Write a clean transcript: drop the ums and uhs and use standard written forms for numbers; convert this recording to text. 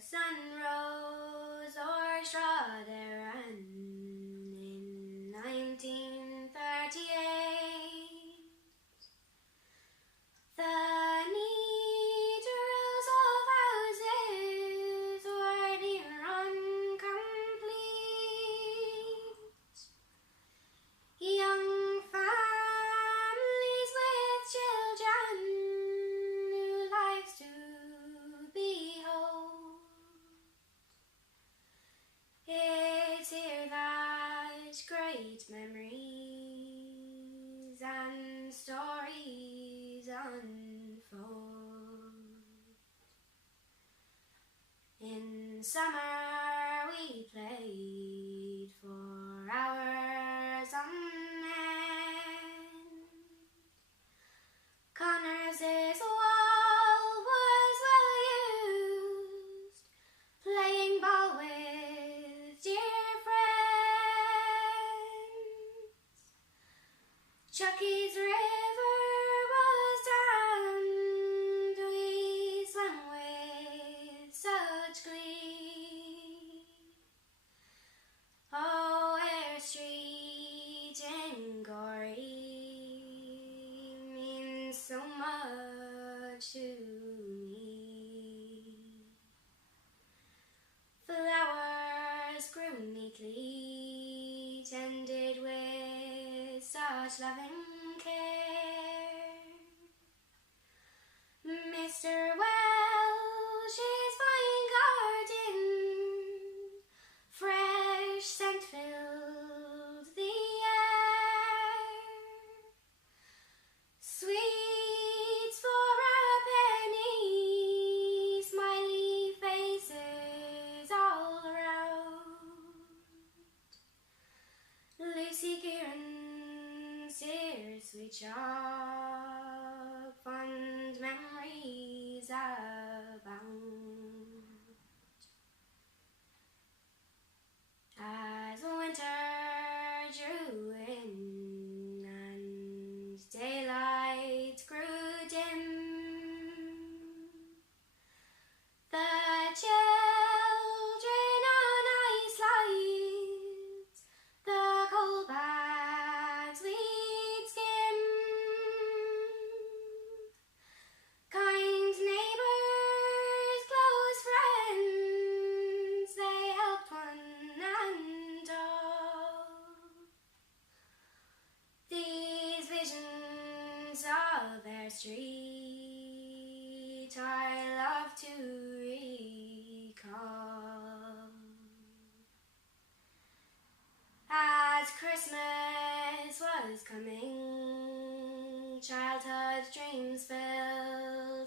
sun rose o'er Sráid Éireann in 1938. The neat rows of houses were near incomplete. Young families with children, new lives to behold. It's here that great memories and stories unfold. In summer we played for hours on end. Connor's wall was well used, playing ball with dear friends. Chucky's river was dammed, we swam with such glee. Oh, Éire Street in Gorey means so much to me. Flowers grew neatly, tended with such loving care. Mr. Welsh's fine garden, fresh scent filled the air. Sweets for a penny, smiley faces all around. Lucy Kieran's dear sweet shop, fond memories abound. As winter drew in and daylight grew dim, the children on ice slides, the coal bags we'd skim. Kind neighbours, close friends, they helped one and all. These visions of Éire Street I love to recall. As Christmas was coming, childhood dreams filled